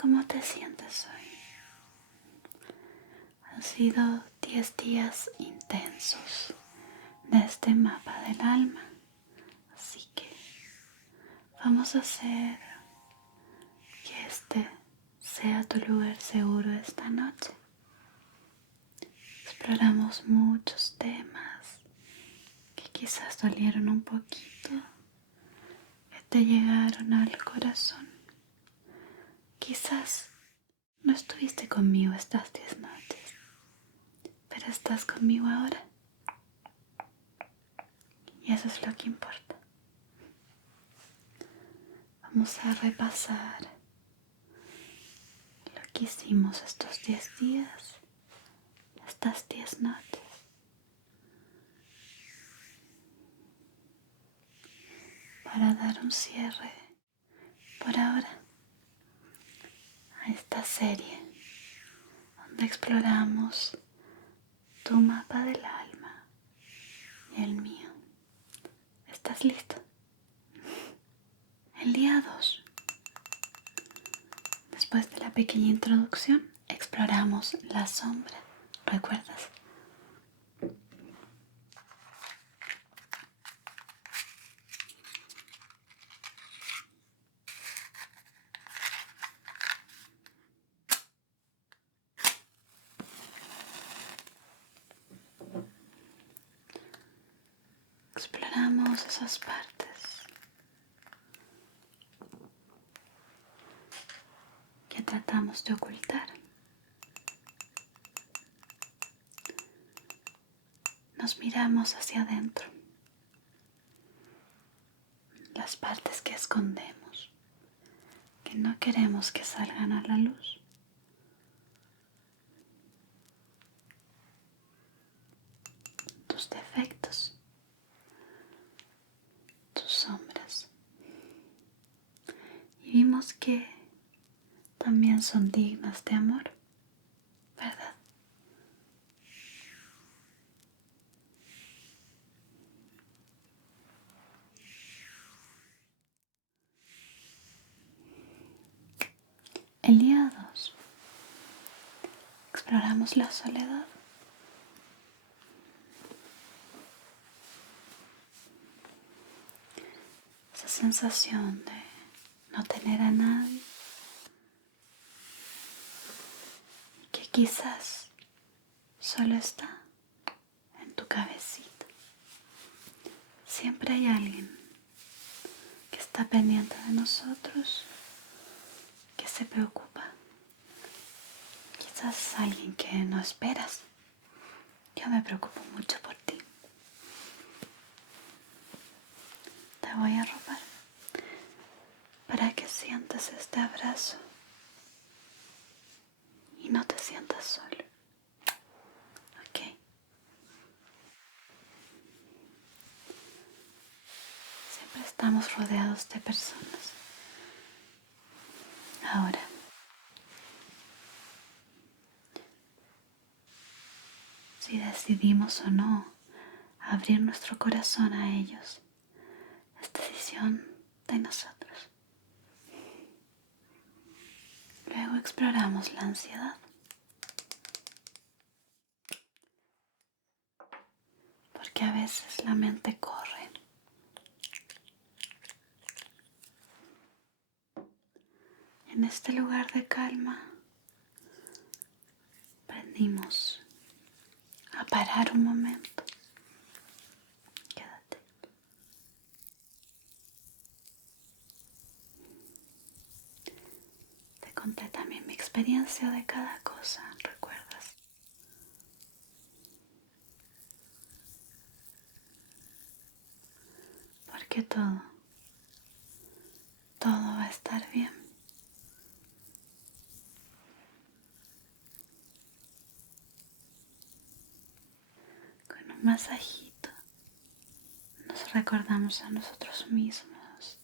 ¿Cómo te sientes hoy? Han sido 10 días intensos de este mapa del alma, así que vamos a hacer que este sea tu lugar seguro esta noche. Exploramos muchos temas que quizás dolieron un poquito, que te llegaron al corazón. Quizás no estuviste conmigo estas 10 noches, pero estás conmigo ahora. Y eso es lo que importa. Vamos a repasar lo que hicimos estos 10 días, estas 10 noches. Para dar un cierre, por ahora, a esta serie donde exploramos tu mapa del alma y el mío. ¿Estás listo? El día 2, después de la pequeña introducción, exploramos la sombra. ¿Recuerdas? Exploramos esas partes que tratamos de ocultar. Nos miramos hacia adentro, las partes que escondemos, que no queremos que salgan a la luz. Tus defectos, tus sombras. Y vimos que también son dignas de amor, ¿verdad? El día 2 exploramos la soledad. Esa sensación de no tener a nadie, que quizás solo está en tu cabecita. Siempre hay alguien que está pendiente de nosotros, que se preocupa. Quizás alguien que no esperas. Yo me preocupo mucho por ti. Te voy a robar para que sientas este abrazo y no te sientas solo. ¿Ok? Siempre estamos rodeados de personas. Ahora, si decidimos o no abrir nuestro corazón a ellos, es decisión de nosotros. Luego exploramos la ansiedad, porque a veces la mente corre. En este lugar de calma, aprendimos a parar un momento. Quédate. Te conté también mi experiencia de cada cosa, ¿recuerdas? Porque todo va a estar bien. Con un masajito nos recordamos a nosotros mismos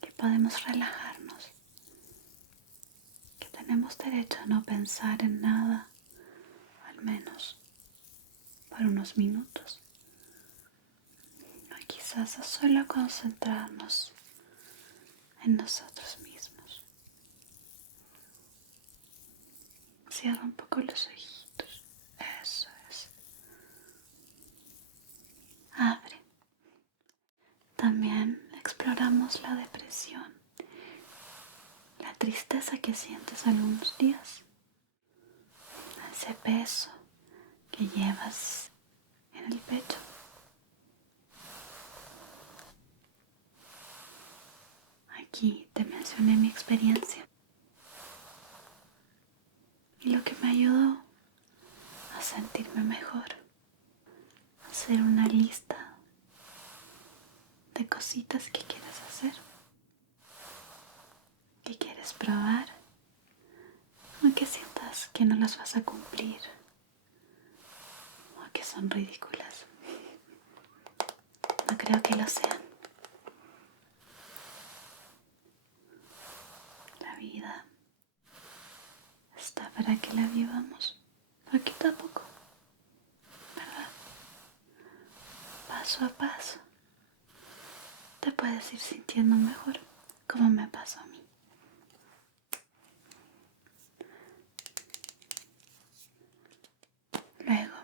que podemos relajarnos, que tenemos derecho a no pensar en nada, al menos por unos minutos. O quizás a solo concentrarnos en nosotros mismos. Cierra un poco los ojitos. Eso es. Abre. También exploramos la depresión, la tristeza que sientes algunos días, ese peso que llevas en el pecho. Aquí te mencioné mi experiencia y lo que me ayudó a sentirme mejor, hacer una lista de cositas que quieres hacer, que quieres probar, aunque sientas que no las vas a cumplir o que son ridículas. No creo que lo sean. La vida está para que la vivamos poquito a poco, ¿verdad? Paso a paso. Te puedes ir sintiendo mejor, como me pasó a mí. Luego,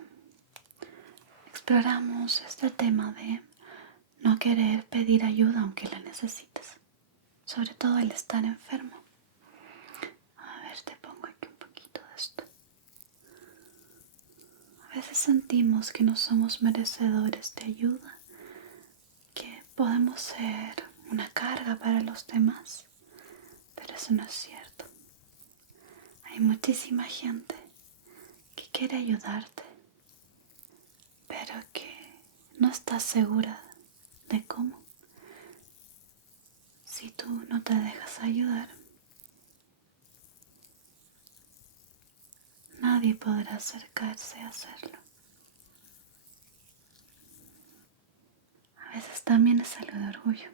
exploramos este tema de no querer pedir ayuda aunque la necesites, sobre todo al estar enfermo. A ver, te pongo aquí un poquito de esto. A veces sentimos que no somos merecedores de ayuda, que podemos ser una carga para los demás, pero eso no es cierto. Hay muchísima gente que quiere ayudarte, pero que no está segura de cómo. Si tú no te dejas ayudar, nadie podrá acercarse a hacerlo. A veces también es algo de orgullo.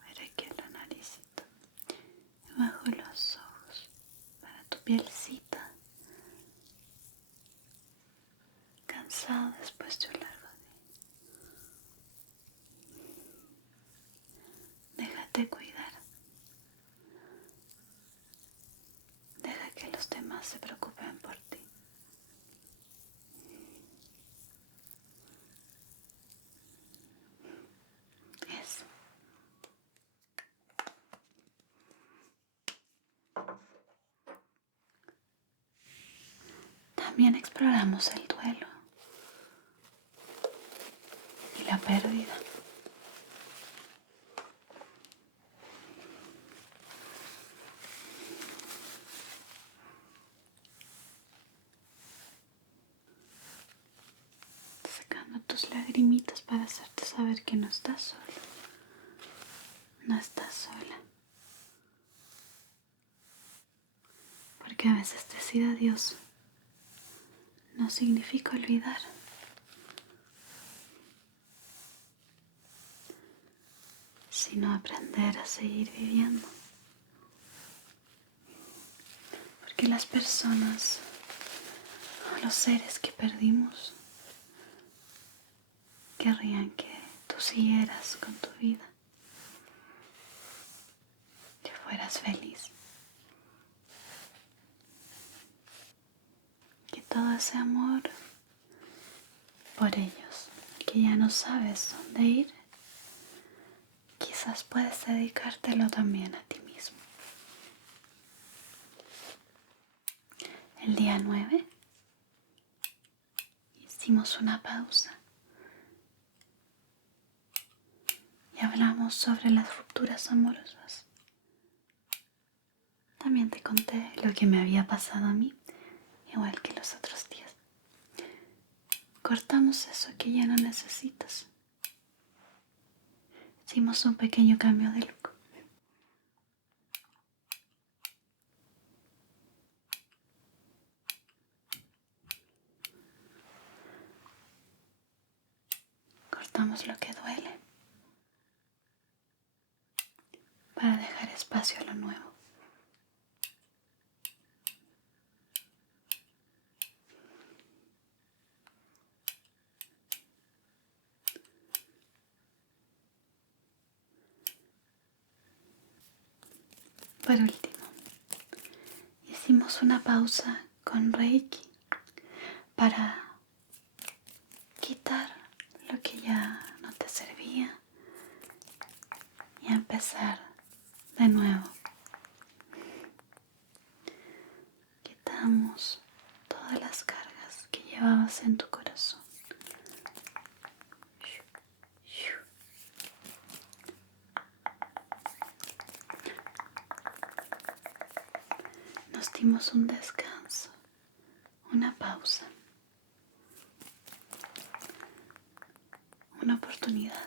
A ver aquí en la naricita, bajo los ojos, para tu pielcita. Cansado después de un largo día. Déjate cuidar. Deja que los demás se preocupen por ti. Eso. También exploramos el duelo y la pérdida. Sacando tus lagrimitas para hacerte saber que no estás solo. No estás sola. Porque a veces decir adiós no significa olvidar. Sino aprender a seguir viviendo. Porque las personas o los seres que perdimos querrían que tú siguieras con tu vida, que fueras feliz, que todo ese amor por ellos, que ya no sabes dónde ir, quizás puedes dedicártelo también a ti mismo. El día 9 hicimos una pausa y hablamos sobre las rupturas amorosas. También te conté lo que me había pasado a mí, igual que los otros días. Cortamos eso que ya no necesitas. Hicimos un pequeño cambio de look. Cortamos lo que duele para dejar espacio a lo nuevo. Por último, hicimos una pausa con Reiki para quitar lo que ya no te servía y empezar de nuevo. Quitamos todas las cargas que llevabas en tu corazón. Nos dimos un descanso, una pausa, una oportunidad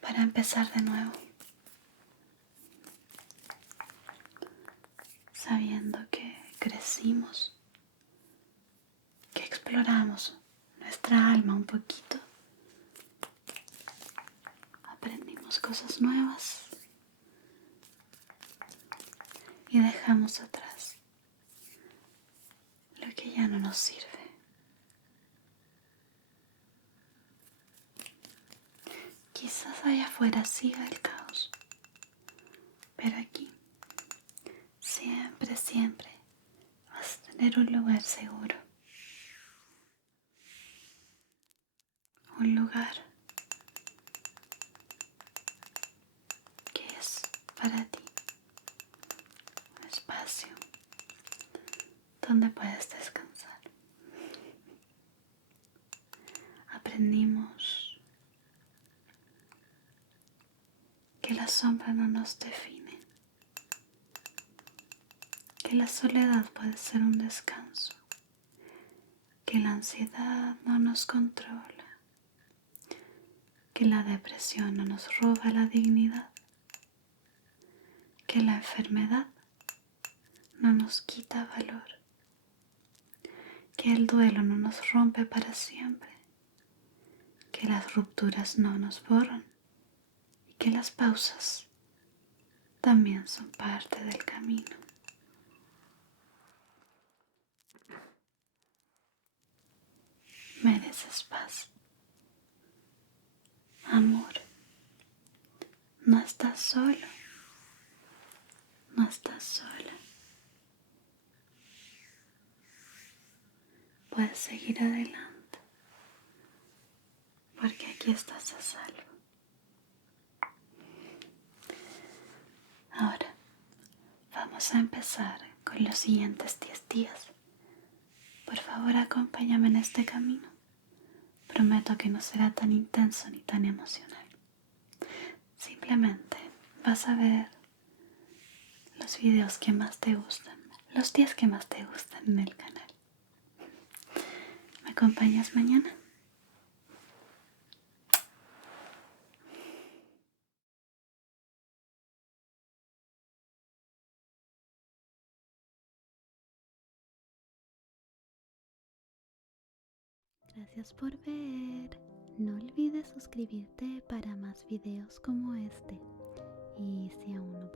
para empezar de nuevo, sabiendo que crecimos, que exploramos nuestra alma un poquito, aprendimos cosas nuevas y dejamos atrás lo que ya no nos sirve. Quizás allá afuera siga el caos, pero aquí siempre, siempre vas a tener un lugar seguro. Un lugar que es para ti. Un espacio donde puedes descansar. Aprendimos que la sombra no nos define, que la soledad puede ser un descanso, que la ansiedad no nos controla, que la depresión no nos roba la dignidad, que la enfermedad no nos quita valor, que el duelo no nos rompe para siempre, que las rupturas no nos borran y que las pausas también son parte del camino. Mereces paz, amor. No estás solo, no estás sola. Puedes seguir adelante, porque aquí estás a salvo. Ahora vamos a empezar con los siguientes 10 días. Por favor, acompáñame en este camino. Prometo que no será tan intenso ni tan emocional. Simplemente vas a ver los videos que más te gustan, los 10 que más te gustan en el canal. ¿Me acompañas mañana? Gracias por ver. No olvides suscribirte para más videos como este. Y si aún no